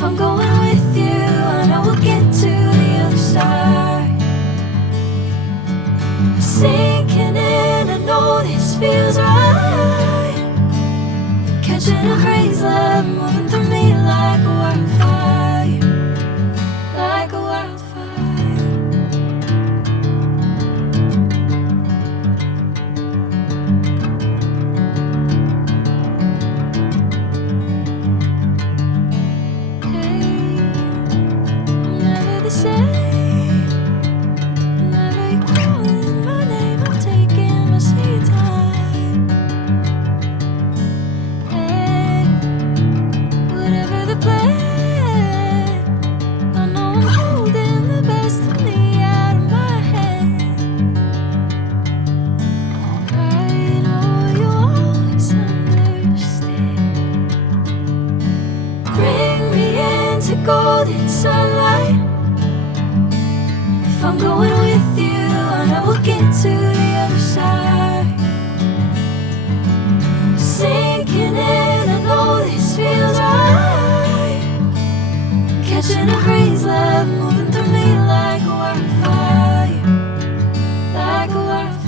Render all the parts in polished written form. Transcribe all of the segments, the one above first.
If I'm going with you, I know we'll get to the other side. Sinking in, I know this feels right. Catching a crazy love, moving through me like a wildfire, like a wildfire. Hey, I'm never the same. Whenever you're calling my name, I'm taking my sweet time. Hey, whatever the plan, I know I'm holding the best of me out of my hand. I know you'll always understand. Bring me into golden sunlight. If I'm going with you, I know we'll get to the other side. Sinking in, I know this feels right. Catching a crazy love, moving through me like a wildfire, like a wildfire.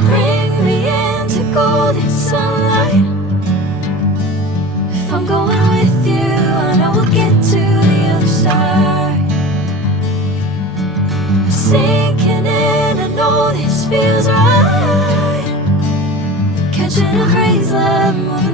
Bring me into golden sunlight. If I'm going with you, I know we'll get to the other side. Sinking in, I know this feels right. Catching a crazy love, moving